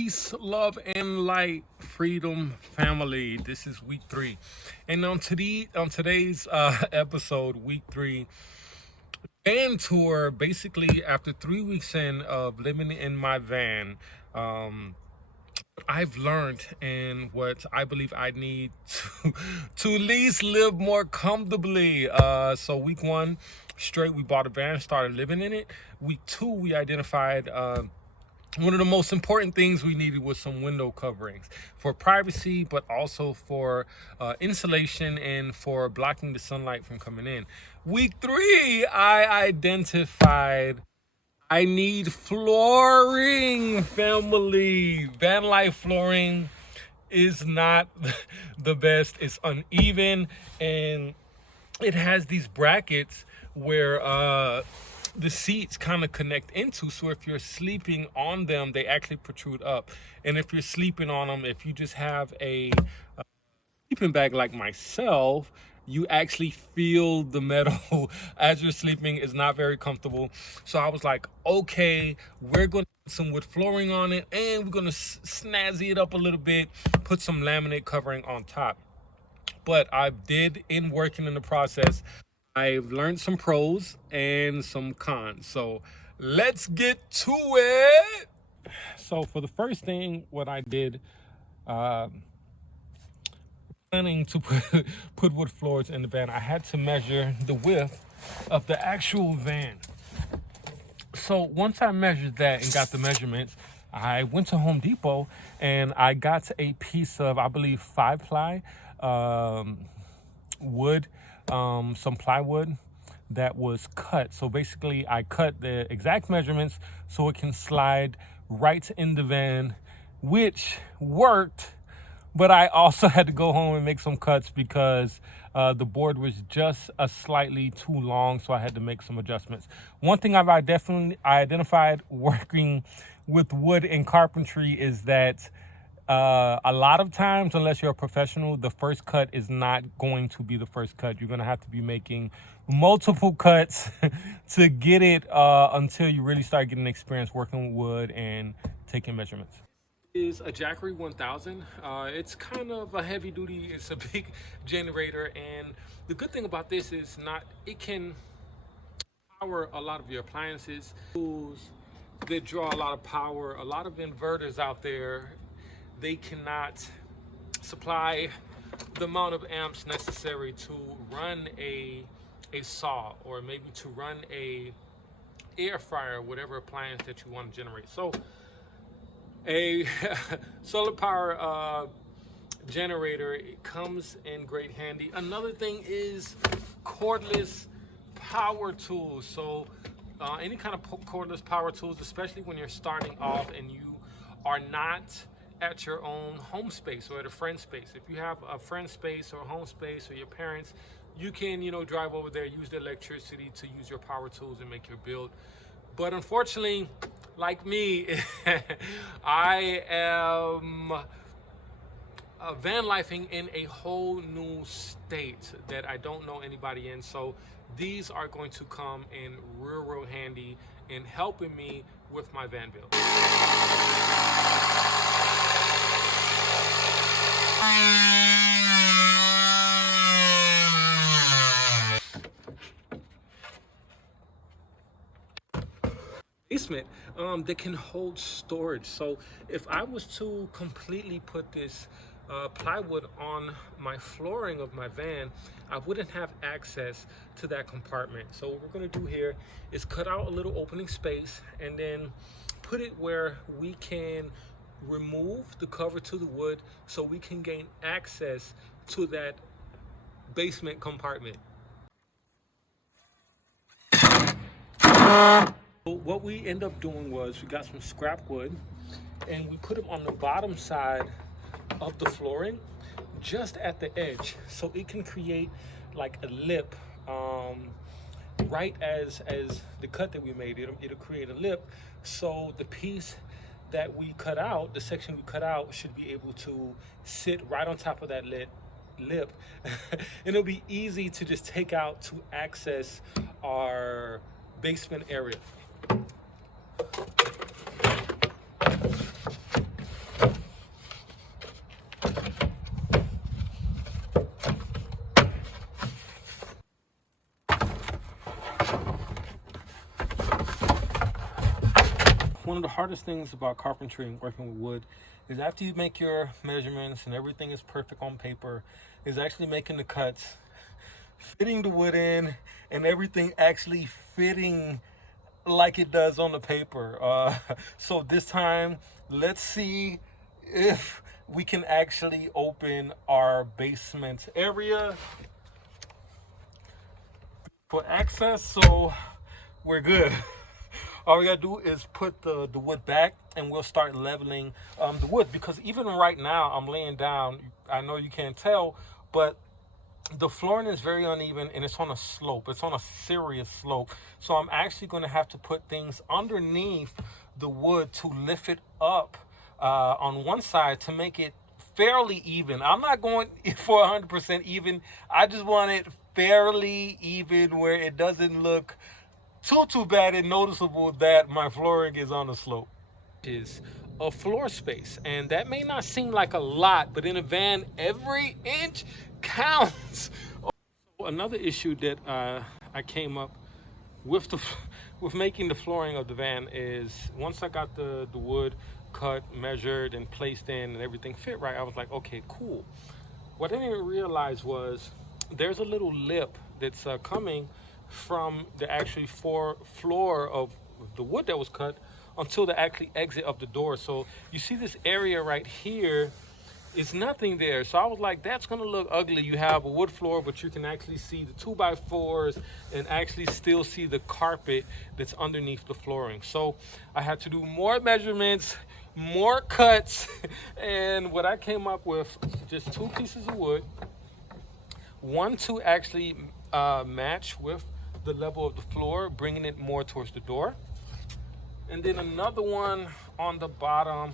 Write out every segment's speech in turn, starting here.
Peace, love, and light, freedom, family. This is week 3, and on today's episode, week 3 van tour. Basically, after 3 weeks of living in my van, I've learned and what I believe I need to at least live more comfortably. So week 1, straight, we bought a van, started living in it. Week 2, we identified. One of the most important things we needed was some window coverings for privacy, but also for insulation and for blocking the sunlight from coming in. Week 3, I identified I need flooring, family. Van life flooring is not the best. It's uneven, and it has these brackets where the seats kind of connect into. So if you're sleeping on them, they actually protrude up. And if you're sleeping on them, if you just have a sleeping bag like myself, you actually feel the metal as you're sleeping. Is not very comfortable. So I was like, okay, we're going to put some wood flooring on it, and we're going to snazzy it up a little bit, put some laminate covering on top. But I did, in working in the process, I've learned some pros and some cons. So let's get to it. So for the first thing, what I did, planning to put wood floors in the van, I had to measure the width of the actual van. So once I measured that and got the measurements, I went to Home Depot and I got a piece of, I believe, 5-ply wood, some plywood that was cut. So basically I cut the exact measurements so it can slide right in the van, which worked. But I also had to go home and make some cuts because the board was just a slightly too long, so I had to make some adjustments. One thing I definitely identified working with wood and carpentry is that a lot of times, unless you're a professional, the first cut is not going to be the first cut. You're going to have to be making multiple cuts to get it until you really start getting experience working with wood and taking measurements. Is a Jackery 1000. It's kind of a heavy duty, it's a big generator, and the good thing about this is it can power a lot of your appliances, tools that draw a lot of power. A lot of inverters out there, they cannot supply the amount of amps necessary to run a saw, or maybe to run a air fryer, whatever appliance that you want to generate. So a solar power generator, it comes in great handy. Another thing is cordless power tools. So any kind of cordless power tools, especially when you're starting off and you are not at your own home space or at a friend's space. If you have a friend's space or a home space or your parents, you can, drive over there, use the electricity to use your power tools and make your build. But unfortunately, like me, I am van lifing in a whole new state that I don't know anybody in. So these are going to come in real handy in helping me with my van build. Basement that can hold storage. So if I was to completely put this plywood on my flooring of my van, I wouldn't have access to that compartment. So what we're going to do here is cut out a little opening space and then put it where we can remove the cover to the wood so we can gain access to that basement compartment. What we end up doing was we got some scrap wood and we put them on the bottom side of the flooring, just at the edge, so it can create like a lip right as the cut that we made. It'll create a lip, so the piece that we cut out, the section we cut out, should be able to sit right on top of that lip and it'll be easy to just take out to access our basement area. hardest things about carpentry and working with wood is after you make your measurements and everything is perfect on paper, is actually making the cuts, fitting the wood in, and everything actually fitting like it does on the paper. So this time, let's see if we can actually open our basement area for access. So we're good. All we gotta do is put the wood back, and we'll start leveling the wood, because even right now I'm laying down. I know you can't tell, but the flooring is very uneven and it's on a slope. It's on a serious slope. So I'm actually going to have to put things underneath the wood to lift it up on one side to make it fairly even. I'm not going for 100% even. I just want it fairly even where it doesn't look too bad and noticeable that my flooring is on a slope. Is a floor space, and that may not seem like a lot, but in a van every inch counts. Another issue that I came up with with making the flooring of the van is, once I got the wood cut, measured, and placed in, and everything fit right, I was like, okay, cool. What I didn't realize was there's a little lip that's coming from the actual floor of the wood that was cut until the actually exit of the door. So you see this area right here, it's nothing there. So I was like, that's gonna look ugly. You have a wood floor, but you can actually see the 2x4s and actually still see the carpet that's underneath the flooring. So I had to do more measurements, more cuts, and what I came up with, just 2 pieces of wood, one to actually match with the level of the floor, bringing it more towards the door, and then another one on the bottom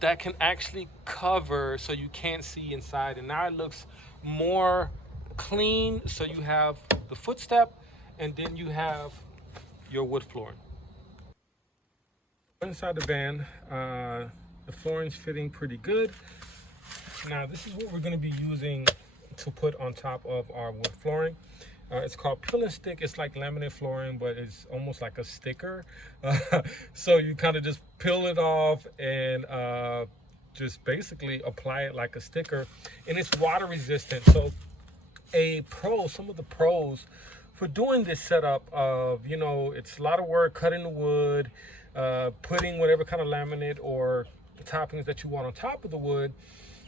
that can actually cover so you can't see inside. And now it looks more clean. So you have the footstep, and then you have your wood flooring. Inside the van, the flooring's fitting pretty good. Now this is what we're going to be using to put on top of our wood flooring. It's called peel and stick. It's like laminate flooring, but it's almost like a sticker. So you kind of just peel it off and just basically apply it like a sticker. And it's water resistant. So some of the pros for doing this setup of, it's a lot of work cutting the wood, putting whatever kind of laminate or toppings that you want on top of the wood.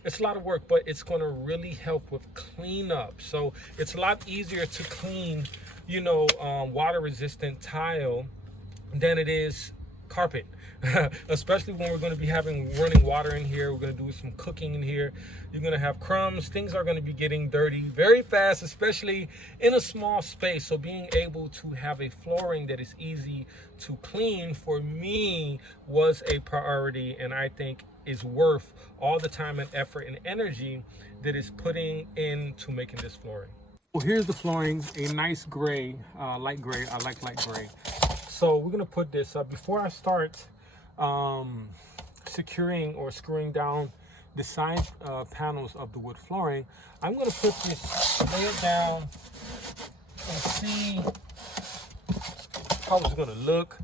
It's a lot of work, but it's going to really help with cleanup. So it's a lot easier to clean, water-resistant tile than it is carpet, especially when we're going to be having running water in here. We're going to do some cooking in here. You're going to have crumbs. Things are going to be getting dirty very fast, especially in a small space. So being able to have a flooring that is easy to clean for me was a priority, and I think is worth all the time and effort and energy that is putting into making this flooring. Well, here's the flooring, a nice gray, light gray. I like light gray. So we're gonna put this up. Before I start securing or screwing down the side panels of the wood flooring, I'm gonna put this, lay it down and see how it's gonna look.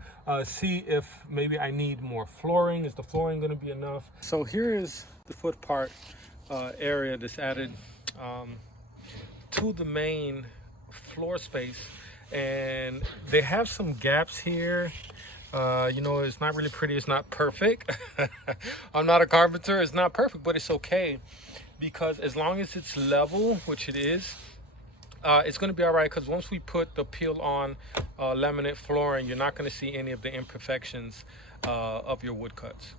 See if maybe I need more flooring. Is the flooring going to be enough? So here is the foot part area that's added to the main floor space, and they have some gaps here. It's not really pretty. It's not perfect. I'm not a carpenter. It's not perfect, but it's okay, because as long as it's level, which it is, it's going to be all right, because once we put the peel on laminate flooring, you're not going to see any of the imperfections of your wood cuts.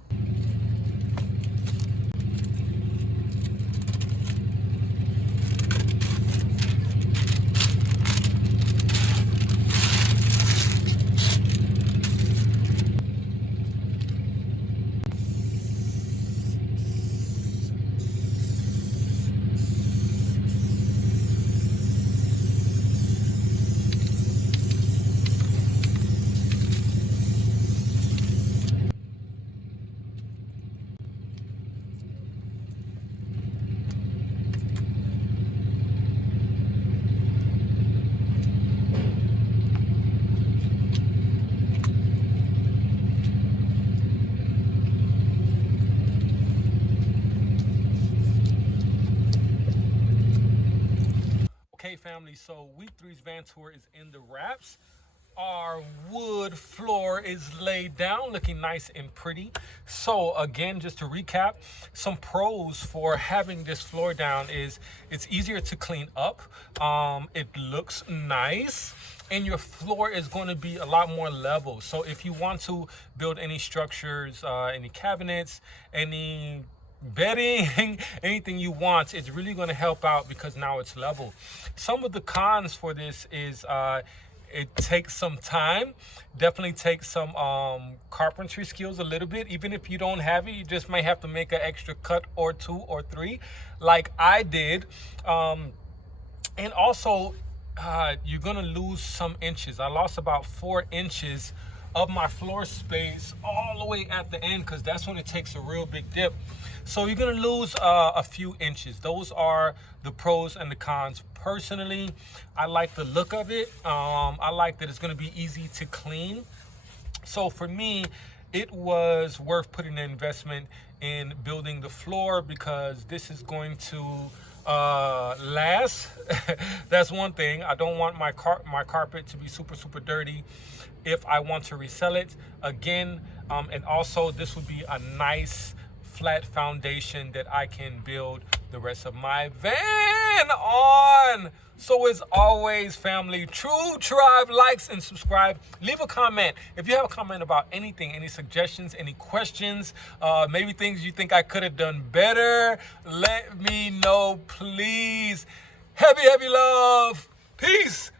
family. So week three's van tour is in the wraps. Our wood floor is laid down, looking nice and pretty. So again, just to recap, some pros for having this floor down is it's easier to clean up. It looks nice, and your floor is going to be a lot more level. So if you want to build any structures, any cabinets, any bedding, anything you want, it's really going to help out because now it's level. Some of the cons for this is it takes some time. Definitely takes some carpentry skills a little bit. Even if you don't have it, you just might have to make an extra cut or 2 or 3 like I did. And also you're gonna lose some inches. I lost about 4 inches of my floor space all the way at the end, because that's when it takes a real big dip. So you're gonna lose a few inches. Those are the pros and the cons. Personally, I like the look of it. I like that it's gonna be easy to clean. So for me, it was worth putting the investment in building the floor, because this is going to last. That's one thing. I don't want my carpet to be super dirty if I want to resell it again. And also, this would be a nice flat foundation that I can build the rest of my van on. So as always, family, True Tribe likes and subscribe. Leave a comment. If you have a comment about anything, any suggestions, any questions, maybe things you think I could have done better, let me know, please. Heavy love. Peace.